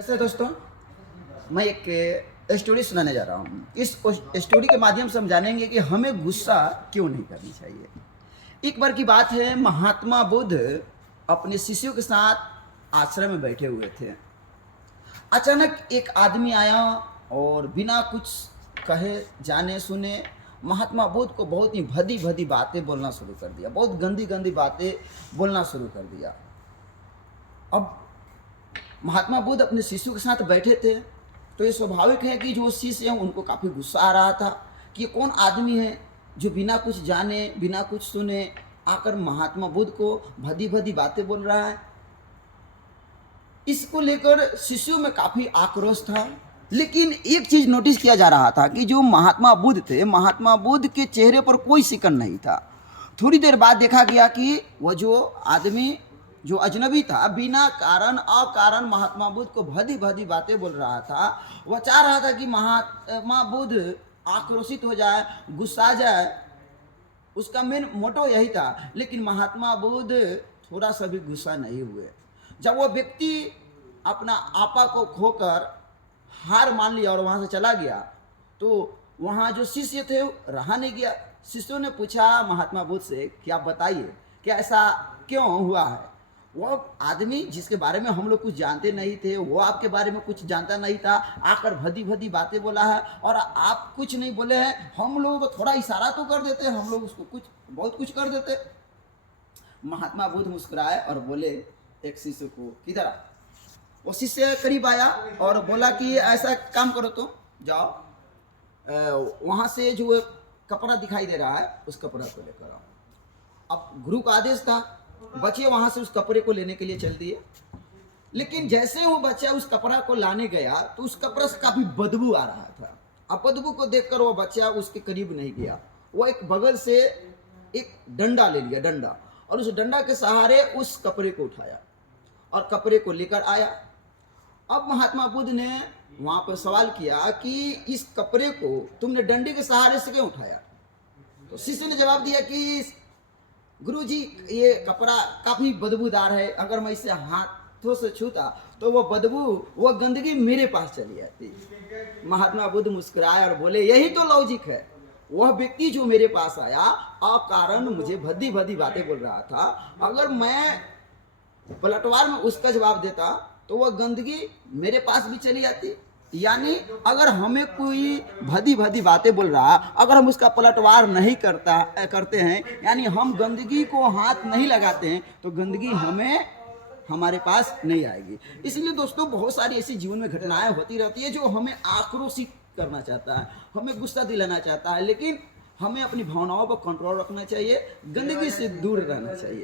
ऐसे दोस्तों, मैं एक स्टोरी सुनाने जा रहा हूँ। इस स्टोरी के माध्यम से हम जानेंगे कि हमें गुस्सा क्यों नहीं करनी चाहिए। एक बार की बात है, महात्मा बुद्ध अपने शिष्यों के साथ आश्रम में बैठे हुए थे। अचानक एक आदमी आया और बिना कुछ कहे जाने सुने महात्मा बुद्ध को बहुत ही भदी भदी बातें बोलना शुरू कर दिया, बहुत गंदी गंदी बातें बोलना शुरू कर दिया। अब महात्मा बुद्ध अपने शिष्यों के साथ बैठे थे, तो ये स्वाभाविक है कि जो शिष्य हैं उनको काफ़ी गुस्सा आ रहा था कि ये कौन आदमी है जो बिना कुछ जाने बिना कुछ सुने आकर महात्मा बुद्ध को भदी भदी बातें बोल रहा है। इसको लेकर शिष्यों में काफ़ी आक्रोश था। लेकिन एक चीज़ नोटिस किया जा रहा था कि जो महात्मा बुद्ध थे, महात्मा बुद्ध के चेहरे पर कोई शिकन नहीं था। थोड़ी देर बाद देखा गया कि वह जो आदमी जो अजनबी था बिना कारण अकारण महात्मा बुद्ध को भदी भदी बातें बोल रहा था। वह चाह रहा था कि महात्मा बुद्ध आक्रोशित हो जाए, गुस्सा जाए, उसका मेन मोटो यही था। लेकिन महात्मा बुद्ध थोड़ा सा भी गुस्सा नहीं हुए। जब वो व्यक्ति अपना आपा को खोकर हार मान लिया और वहाँ से चला गया, तो वहाँ जो शिष्य थे रहा नहीं गया। शिष्यों ने पूछा महात्मा बुद्ध से कि आप बताइए कि ऐसा क्यों हुआ है। वो आदमी जिसके बारे में हम लोग कुछ जानते नहीं थे, वो आपके बारे में कुछ जानता नहीं था, आकर भदी भदी बातें बोला है और आप कुछ नहीं बोले हैं। हम लोग थोड़ा इशारा तो कर देते, हम लोग उसको कुछ बहुत कुछ कर देते। महात्मा बुद्ध मुस्कुराए और बोले एक शिष्य को, किधर आ। वो शिष्य करीब आया और बोला कि ऐसा काम करो, तो जाओ वहाँ से जो कपड़ा दिखाई दे रहा है उस कपड़ा को लेकर आओ। अब गुरु का आदेश था, बच्चे वहां से उस कपड़े को लेने के लिए चल दिए। लेकिन जैसे वो बच्चा उस कपड़ा को लाने गया तो उस कपड़े से काफी बदबू आ रहा था। अब बदबू को देखकर वो बच्चा उसके करीब नहीं गया। वो एक बगल से एक डंडा ले लिया, डंडा, और उस डंडा के सहारे उस कपड़े को उठाया और कपड़े को लेकर आया। अब महात्मा बुद्ध ने वहां पर सवाल किया कि इस कपड़े को तुमने डंडे के सहारे से क्यों उठाया। तो शिष्य ने जवाब दिया कि गुरु जी, ये कपड़ा काफ़ी बदबूदार है, अगर मैं इसे हाथों से छूता तो वो बदबू, वो गंदगी मेरे पास चली आती। महात्मा बुद्ध मुस्कुराए और बोले, यही तो लॉजिक है। वह व्यक्ति जो मेरे पास आया अकारण मुझे भदी भदी बातें बोल रहा था, अगर मैं पलटवार में उसका जवाब देता तो वह गंदगी मेरे पास भी चली आती। यानी अगर हमें कोई भदी भदी बातें बोल रहा, अगर हम उसका पलटवार नहीं करते हैं, यानी हम गंदगी को हाथ नहीं लगाते हैं, तो गंदगी हमारे पास नहीं आएगी। इसलिए दोस्तों, बहुत सारी ऐसी जीवन में घटनाएं होती रहती है जो हमें आक्रोशित करना चाहता है, हमें गुस्सा दिलाना चाहता है। लेकिन हमें अपनी भावनाओं पर कंट्रोल रखना चाहिए, गंदगी से दूर रहना चाहिए।